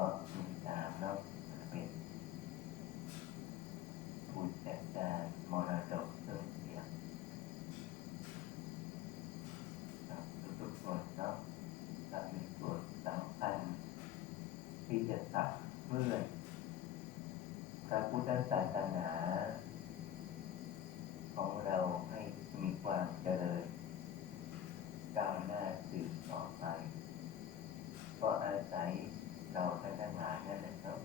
ก็มีตามรับเป็นผู้จัการมรดกเสื่อมเสียครับทุกๆคนเนาะจะมีส่วนสำคัญที่จะเมื่อพระพุทธศาสนา ของเราให้มีความเจริญกาวน้าสืบต่อไป ก็อาศัย เราท่านทั้งหลายนั่นแหละครับ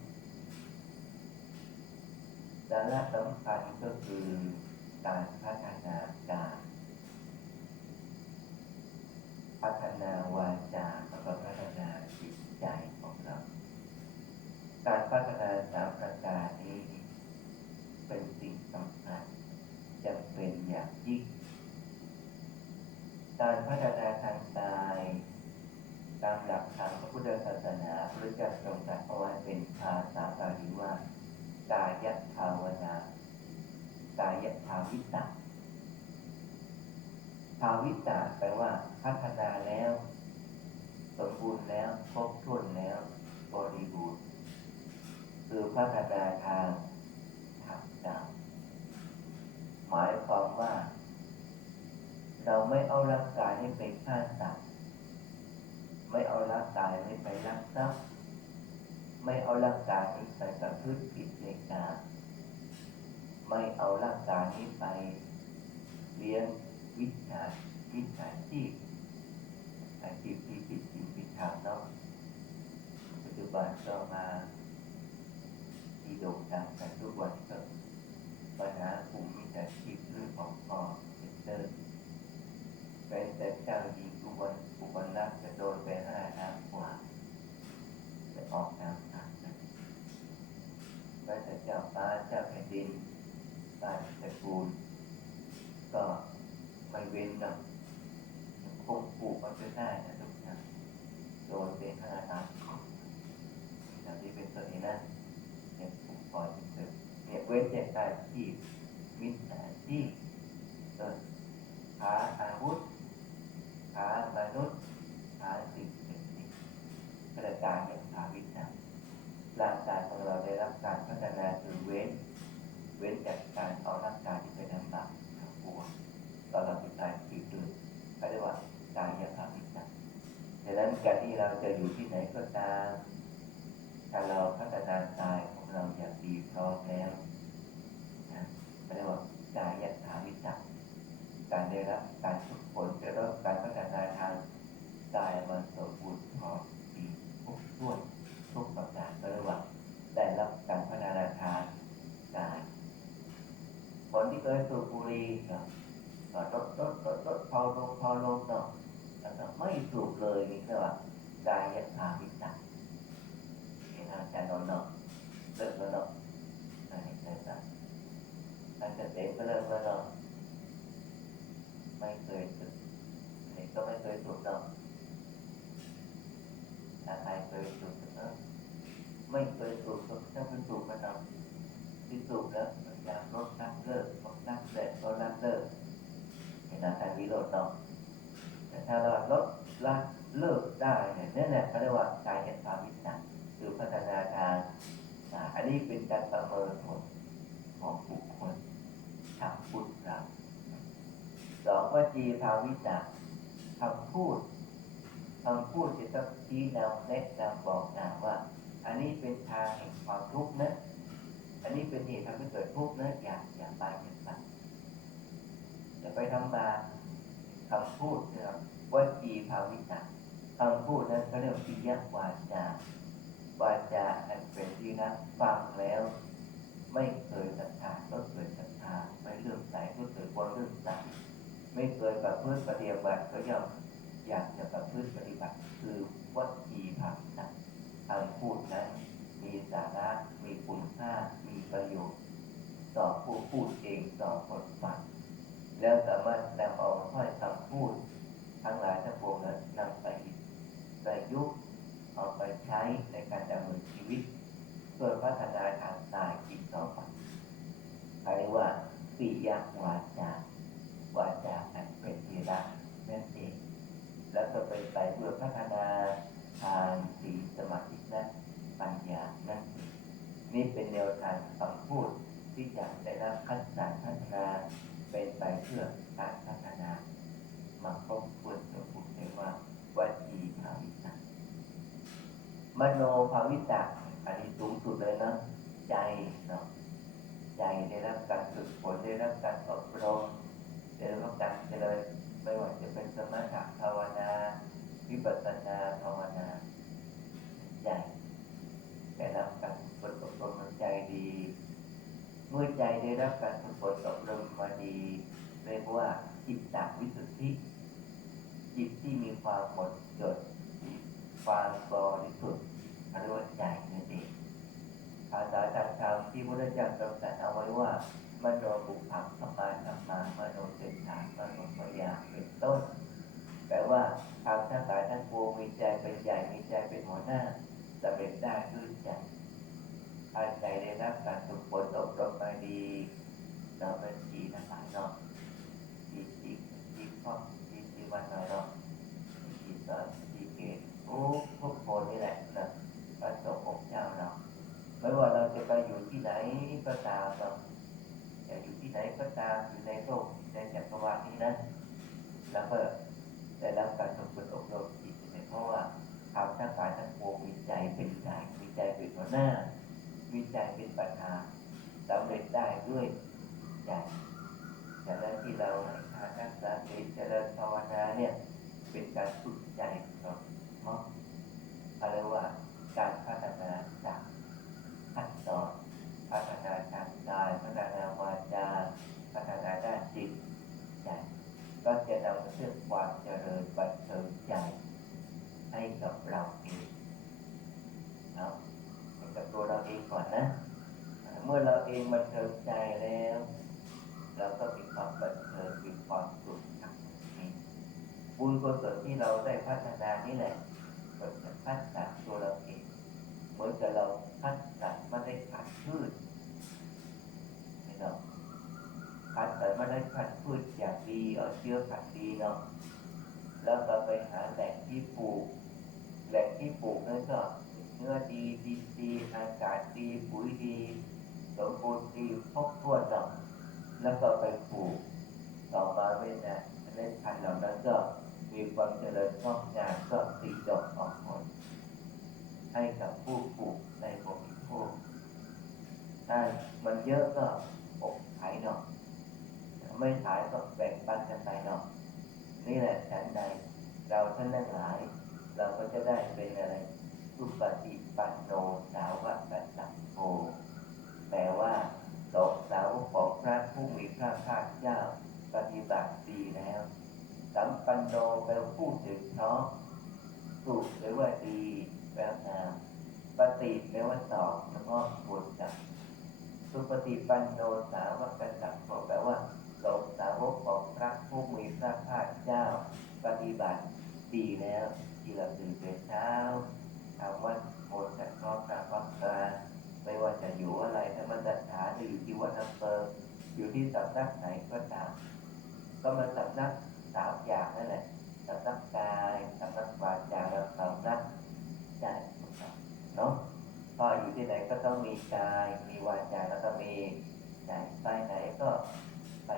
สาระสำคัญก็คือการพัฒนาการพัฒนาวาจาแล้วก็พัฒนาจิตใจของเรา การพัฒนาสามประการนี้เป็นสิ่งสำคัญจำเป็นอย่างยิ่ง การพัฒนาทางกายตามหลักทางพระพุทธศาสนาพระ เจ้าทรงตรัสเอาไว้เป็นภาษาบาลีว่ากายภาวนา กายภาวิตะภาวิตะแปลว่า พัฒนาแล้วสมบูรณ์แล้วครบถ้วนแล้วบริบูรณ์คือพัฒนาทางทางกายหมายความว่า เราไม่เอาร่างกายให้เป็นฆ่าสัตว์ไม่เอาร่างกายให้ไปรักทรัพย์ ไม่เอาร่างกายนี้ไปประพฤติผิดในกาไม่เอาร่างกายนี้ไปเลี้ยงวิชาวิชาชีพอาชีพที่ผิดศีลผิดธรรมเนาะปัจจุบันก็มาที่โด่งดังกันทุกวันก็ปัญหากลุ่มมิจฉาชีพเรื่องของคอเซ็นเตอร์เป็นแต่เจ้าหญิงทุกวันทุกวันนักจะโดนไปห้าล้านกว่าไปออกนามทางนั้นแม้แต่ เจ้าฟ้าเจ้าแผ่นดินบ้านตระกูล ก็ไม่เว้นนะคงปลูกมันจะได้นะทุกอย่างโดนเป็นห้าล้านอย่างที่เป็นตัวนี้นะเนี่ยปลูกปล่อยมันเถอะเนี่ยเว้นจากการที่มิจฉาชีพเออหาอาวุธหามนุษย์หาสิ่งเป็นสิ่งกระจายอย่างหาวิชาร่างกายของเราได้รับ การพัฒนาคือเว้น เว้นจากการเอาร่างกายที่เป็นน้ำบากทั้งปวงตอนเราเป็นการขีดตื่นเขาเรียกว่ากายภาพวิจารดังนั้นการที่เราจะอยู่ที่ไหนก็ตามถ้าเราพัฒนากายของเราอย่างดีพร้อมแล้วนะเขาเรียกว่ากายภาพวิจารการได้รับการฝึกฝนจะรับการพัฒนาทางกายมันสมบูรณ์พร้อมดีทุกส่วนทุกประการก็เรียกว่าได้รับการพัฒนาทางกาย คนที่เคยสูบบุหรี่ก็ลดลดลดลดพอลงพอลงเนาะแล้วก็ไม่สูบเลยนี่ก็ว่ากายภาวิตะเห็นอาจารย์นนท์เนาะเลิกแล้วเนาะอันนี้ใช่ไหมอาจารย์เด็กก็เลิกแล้วเนาะไม่เคยสูบนี่ก็ไม่เคยสูบเนาะถ้าใครเคยสูบก็ไม่เคยสูบก็จะไปสูบกันเนาะที่สุดแล้วพยายามลดลิกลดนักเลิกลดนักเลิกเห็นอาการวิโรจน์เนาะ แต่ถ้าเราลดละเลิกได้เนี่ยนั่นแหละเขาเรียกว่ากายภามวิจารคือพัฒนาการอันนี้เป็นการประเมินผลของบุคคลทางพุทธเราสองว่าจีภาวิจารคำพูดคำพูดจะต้องชี้แนวแนะนำบอกนะว่า อันนี้เป็นทางแห่งความทุกข์นะอันนี้เป็นเหตุทำให้เกิดทุกข์นะอย่าอย่าไปอย่าไปอย่าไปทำบาป คำพูดนะครับวจีภาวิตาคำพูดนั้นเขาเรียกปิยวาจาวาจาอันเป็นที่นะฟังแล้ว ไม่เคยศรัทธาก็เกิดศรัทธาไม่เลื่อมใสก็เกิดความเลื่อมใสไม่เคยประพฤติปฏิบัติก็ย่อมอยากจะประพฤติปฏิบัติคือวจีภาวิตาคำพูดนั้นมีสาระมีคุณค่ามีประโยชน์ต่อผู้พูดเองต่อคนฟังแล้วสามารถนำเอาถ้อยคำพูด ทั้งหลายทั้งปวงนั้นนำไปประยุกต์เอาไปใช้ในการดำเนินชีวิต เพื่อพัฒนาทางกายจิตต่อไปเขาเรียกว่าปิยวาจาวาจาอันเป็นทีระนั่นเอง แล้วก็เป็นไปเพื่อพัฒนาทางสีลสมาธิและปัญญานั่นเองนี่เป็นแนวทางคำพูดที่จะได้รับคัดสรร พัฒนาเป็นไปเพื่อการพัฒนา มาครบถ้วนสมบูรณ์เรียกว่าวจีภาวิตามโนภาวิตาอันนี้สูงสุดเลยนะใจเนาะใจได้รับการฝึกฝนได้รับการอบรมได้รับการเจริญไม่ว่าจะเป็นสมถะภาวนาวิปัสสนาภาวนาใจได้รับการฝึกอบรมใจดี มื่อใจได้รับการฝึกฝนอบรมมาดีเรียกว่าจิตตวิสุทธิ จิตที่มีความหมดจดความบริสุทธิ์เรียกว่าใจนั่นเองภาษาทางธรรมที่พระเจ้าตรัสเอาไว้ว่ามโนบุพังสมาธรรมามโนเสถามโนมยาเป็นต้นแปลว่าทางทั้งหลายทั้งปวงมีใจเป็นใหญ่มีใจเป็นหัวหน้าจะเป็นได้ด้วยใจถ้าใจได้รับการฝึกฝนอบรมม ดีเราเป็นดีทั้งหลายเนาะดีดีดีครอบดีดีวันหน่อยเนาะ ดีก็ดีเกตทุกทุกคนนี่แหละนะพระสงฆ์ของเจ้าเราไม่ว่าเราจะไปอยู่ที่ไหนก็ตามเราจะอยู่ที่ไหนก็ตามอยู่ในโลกในจักรวาลนี้นะแล้วก็ได้รับการฝึกฝนอบรมจิตเนี่ยเพราะว่าทำทั้งกายทั้งปวงมีใจเป็นใหญ่มีใจเป็นหัวหน้า มีใจเป็นประธานสำเด้ด้วยใจแต่แล้วที่เราให้ทานรักษาศีลเจริญภาวนาเนี่ย เป็นการฝึกใจเราเพราะอะไรว่าการพัฒนาจากขั้นตอนพัฒนาทางกายพัฒนาวาจาพัฒนาด้านจิตใจก็จะนำมาซึ่งความเจริญบันเทิงใจให้กับเราเองเนาะกับตัวเราเองก่อนนะ เมื่อเราเองบันเทิงใจแล้วเราก็มีความบันเทิงมีความสุขทางนี้บุญกุศลที่เราได้พัฒนานี่แหละก็จะพัฒนาตัวเราเองเหมือนกับเราพัฒนาไม่ได้พันธุ์พืชนี่เนาะพัฒนาไม่ได้พันธุ์พืชอย่างดีเอาเชื้อพันธุ์ดีเนาะแล้วก็ไปหาแหล่งที่ปลูก แหล่งที่ปลูกนั่นก็เนื้อดีดินดีอากาศดีปุ๋ยดี สมบูรณ์ดีครบถ้วนเนาะแล้วก็ไปปลูกต่อมาไม่นานเล่นพันธุ์เหล่านั้นก็มีความเจริญงอกงามก็ติดดอกออกผลให้กับผู้ปลูกในบริโภคถ้ามันเยอะก็อกขายเนาะไม่ขายก็แบ่งปันกันไปเนาะนี่แหละฉันใดเราท่านทั้งหลาย เราก็จะได้เป็นอะไรสุปฏิปันโนสาวกสังโฆ แปลว่าสองสาวของพระผู้มีพระภาคเจ้าปฏิบัติดีแล้วสัมปันโนแปลว่าผู้ถึงเนาะสุขแปลว่าดีแปลว่างามปฏิแปลว่าตอบแล้วก็บุญจักสุปฏิปันโนสาวกสังโฆแปลว่าสงสาวกของพระผู้มีพระภาคเจ้า ปฏิบัติดีแล้วที่เราตื่นเช้าทำวัดโบสถ์จัดรอบการวัดกลาง ไม่ว่าจะอยู่อะไรถ้ามันจะฐานหรือยู่ที่วัดอำเภออยู่ที่สำนักไหนก็ตามก็มาสำนักสามอย่างนั่นแหละสำนักกายสำนักวาจาและสำนักใจเนาะพออยู่ที่ไหนก็ต้องมีกายมีวาจาแล้วก็มีใจไปไหนก็ไป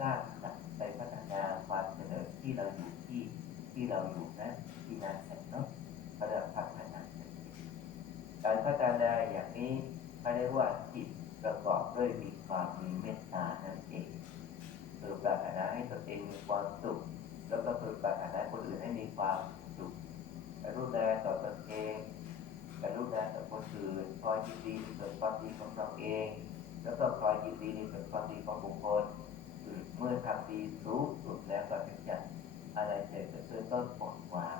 สร้างสรรค์ไปพัฒนาความเจริญที่เราอยู่ที่ที่เราอยู่นะที่นั่นเนาะก็เรียกว่าพัฒนา การพัฒนาอย่างนี้เขาเรียกว่าจิตประกอบด้วยมีความมีเมตตานั่นเองคือปรารถนาให้ตนเองมีความสุข แล้วก็คือปรารถนาคนอื่นให้มีความสุขกรุณาต่อตนเองกรุณาต่อคนอื่นคอยยินดีในส่วนความดีของเราเอง แล้วก็คอยยินดีในส่วนความดีของบุคคลเมื่อทำดีสูงสุดแล้วก็ถึงจะอะไรเสร็จก็คือต้นปลดวาง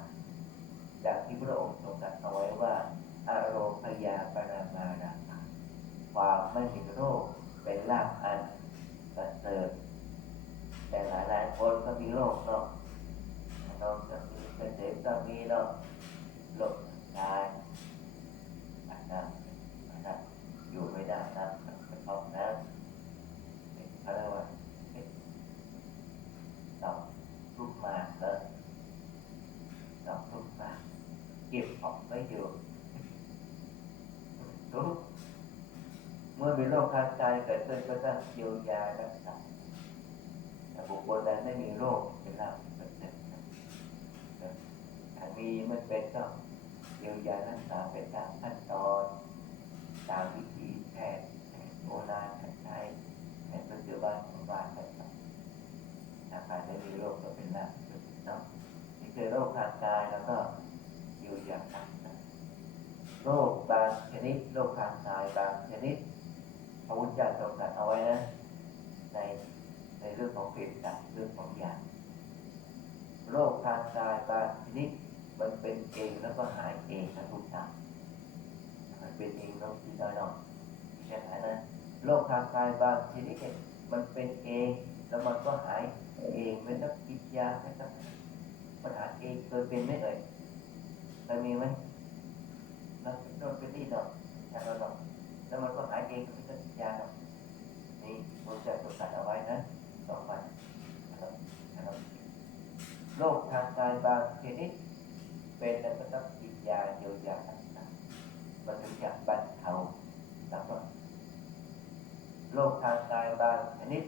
จากที่พระองค์ทรงตรัสเอาไว้ว่า อารมพยาปรามาดาความไม่มีโรคเป็นลาภอันประเสริฐแต่หลายหลายคนก็มีโรคเนาะโรคจะมีเกษตรก็มีเนาะโรคตายอันะครับนั้นอยู่ไม่ได้นะกระทบนะเขาเรียกว่าต้องทุกข์มากเลยต้องทุกข์มากเก็บออกไม่อยู่ทุกข์เมื่อมีโร คทางกายเกิดขึ้นก็ต้องเยียวยารักษาแต่บุคคลใดไม่มีโรคเป็นลาภเป็นเสร็จถ้ามีไม่เป็นก็เยียวยารักษาไปตามขั้นตอน ตามวิธีแพทย์โบราณแผนไทยแผนปัจจุบันของบ้านไปครับถ้าใครไม่มีโรคก็เป็นหน้าเนาะนี่คือโรคทางกายแล้วก็เยียวยาทางโรคบางชนิดโรคทางกายบางชนิด พระพุทธเจ้าทรงตรัสเอาไว้นะในในเรื่องของเปลี่ยนจเรื่องของยาโรคทางกายบางชนิดมันเป็นเองแล้วก็หายเองนะทุกท่ามันเป็นเองแล้วที่น้อยหน่อยใช่ไหมนะโรคทางกายบางชนิดเนี่ยมันเป็นเองแล้วมันก็หายเองไม่ต้องกินยาไม่ต้องมันหาเองเคยเป็นไหมเอ่ยเคยมีไหมเราเป็นเป็นนี่เนาะใช่เราเนาะ แล้วมันก็หายเองไม่ต้องกินยานาะนี่เรจะตกตัดเอาไว้นะสองวันนะครับนะครับโรคทางกายบางชนิดเป็นแล้วก็ต้องกินยาเยียวยาต่างๆมันถึงจะบรรเทาแล้วก็โรคทางกายบางชนิด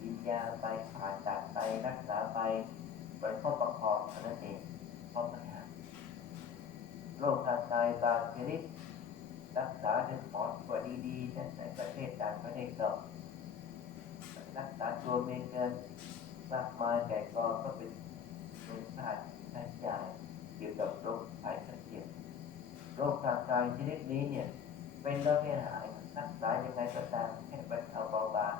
กินยาไปผ่าตัดไปรักษาไปมันก็ประคองเท่านั้นเองเพราะปัญหาโรคทางกายบางชนิด รักษาด้วยหมอที่ว่าดีๆในประเทศต่างประเทศก็รักษาตัวเองเงินมากมายแต่ก็ก็เป็นเป็นค่าใช้จ่ายเกี่ยวกับโรคภัยไข้เจ็บโรคทางกายชนิดนี้เนี่ยเป็นแล้วไม่หายรักษายังไงก็ตามแค่บรรเทาเบาบาง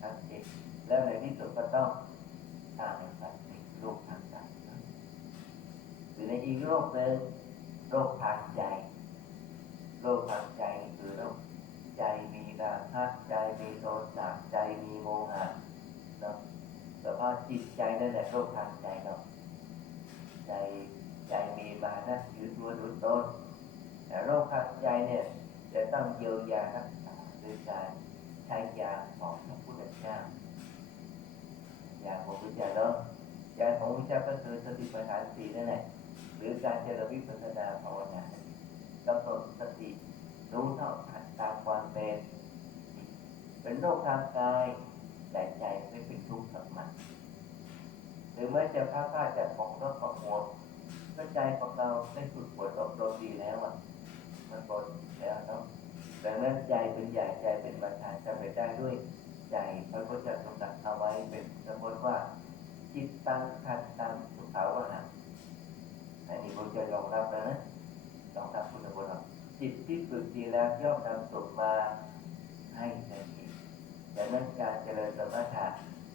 ทางจิตแล้วในที่สุดก็ต้องตายไปโรคทางใจหรือในอีกโรคหนึ่งโรคทางใจ โรคทางใจคือโรคใจมีราคะใจมีโทสะใจมีโมหะเนาะแต่ว่าจิตใจนั่นแหละโรคทางใจเราใจใจมีมานะถือตัวดูตนแต่โรคทางใจเนี่ยจะต้องเยียวยารักษาโดยการใช้ยาของพระพุทธเจ้ายาของพระพุทธเจ้าเนาะยาของพระพุทธเจ้าก็คือสติปัฏฐานสี่นั่นแหละหรือการเจริญวิปัสสนาภาวนา กำหนดสติรู้เท่าทันตามความเป็น เป็นโรคทางกายแต่ใจไม่เป็นทุกข์กับมันหรือแม้จะพลาดพลาดจากของรถของหัวก็ใจของเราได้ฝึกฝนอบรมดีแล้วอะ มันบนแล้วเนาะดังนั้นใจเป็นใหญ่ใจเป็นประธานจะไปได้ด้วยใจพระพุทธเจ้าทรงตรัสเอาไว้เป็นสมมติว่า จิตตังคันตังสุขาวหะอันนี้ผมจะยอมรับแล้วนะ ยอมรับคุณบุตรจิตที่ฝึกดีแล้วย่อมนำสุขมาให้ในจิตดังนั้นการเจริญสมถะ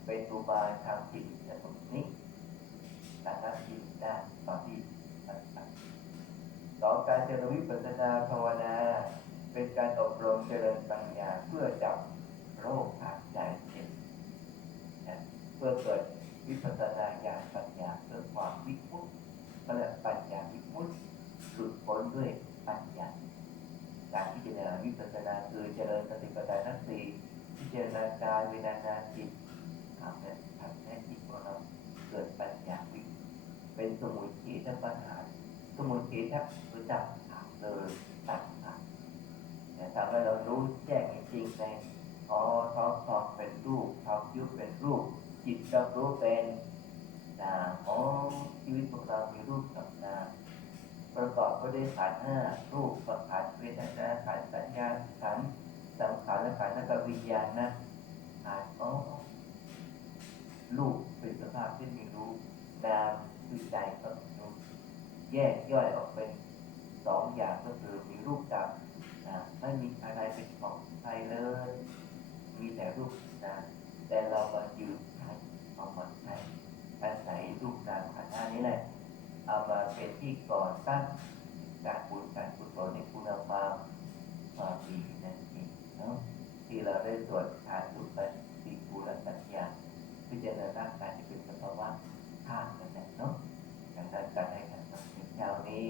เป็นอุบายทางจิตในตรงนี้สามารถจิตได้ตอนที่ปฏิบัติสองการเจริญวิปัสสนาภาวนา เป็นการอบรมเจริญปัญญาเพื่อจับโรคทางใจเจ็บนเพื่อเกิดวิปัสสนาญาณปัญญาเพื่อความวิมุตติเรียกปัญญาวิมุตติหลุดพ้ นด้วยปัญญา การพิจารณาวิปัสสนาคือเจริญสติปัฏฐานทั้งสี่พิจารณากายเวทนาจิตทำให้ทำให้จิตของเราเกิดปัญญาวิเป็นสมุทฐีทั้งปัญหา สมุทฐีทั้งรู้จักถามเลยตัดขาดเนี่ทำให้เรารู้แจ้งจริงในอ๋อท้องทองเป็นรูปท้องยุบเป็นรูป จิตรับรู้เป็นนามอ๋อชีวิตของเรามีรูปกับนา ประกอบก็ด้วยขันห้ารูปกับขันธ์เวทนาขันสัญญาขันสังขารและขันธ์และก็วิญญาณนะอ่านอ๋อรูปเป็นสภาพที่มีรู้นามคือใจก็มีรู้แยกย่อยออกเป็นสองอย่างก็คือมีรูปกับนะไม่มีอะไรเป็นของใครเลย มีแต่รูปนามแต่เรามายืนใช้เอามาใช้อาศัยรูปนามขันห้านี้แหละ เอามาเป็นที่ก่อตั้างการบุญการกุศลในคุณภาพความดีนั่นเองเนาะที่เราได้ตรวจทานสุปฏิภูรสัญญาพิจารณาร่างกายที่เป็นสภาวะธาตุนั่นแหละเนาะดังนั้นการให้การตัดสินเช้านี้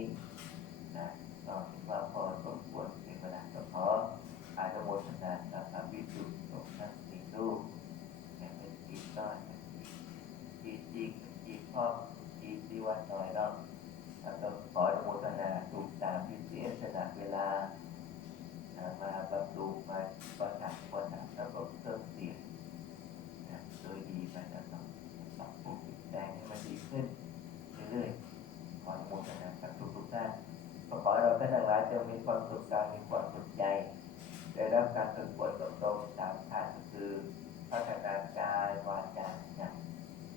นะก็คิดว่าพอสมควรเป็นเวลาก็ขออานุโมทนากับพระวิสุทธิสงฆ์ทั้งสี่รูปอย่างเป็นจีต้อยจีจีจีพ่อจีจีวันหน่อยเนาะแล้วก็ขออนุโมทนาถูกตามที่เสียสละเวลา มาบำรุงมาประดับประดับแล้วก็เพิ่มเสียงนะโดยดีไปแล้วต้องปรับปรุงแต่งให้มันดีขึ้นเรื่อยๆขออนุโมทนากับทุกทุกๆท่านก็ อให้เราท่านทั้งหลายจงมีความสุขกายมีความสุขใจ ได้รับการฝึกฝนอบรมสามทางคือพัฒนากายวาจาใจ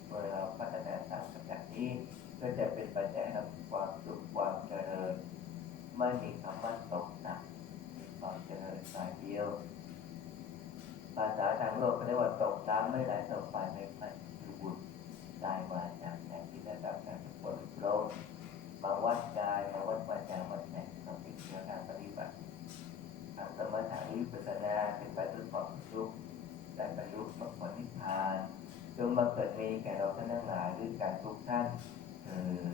เมื่อเราพัฒนาสามประการ นี้ก็จะเป็นปัจจัยให้ความสุขความเจริญ ไม่มีคำว่าตกต่ำมีความเจริญสายเดียว ภาษาทางโลกเขาเรียกว่าตกน้ำไม่ไหลตกไฟไม่ไหม้คือบุญกายวาจาใจที่ได้รับการฝึกฝนอบรมาวัดกายมาวัดวาจาวัดใจต้องติดเชื้อการปฏิบัติทางสมถะวิปัสสนาเป็นไปด้วยความสุขได้บรรลุมรรคผลนิพพาน จงบังเกิดมีแก่เราท่านทั้งหลายด้วยการทุกท่านเออ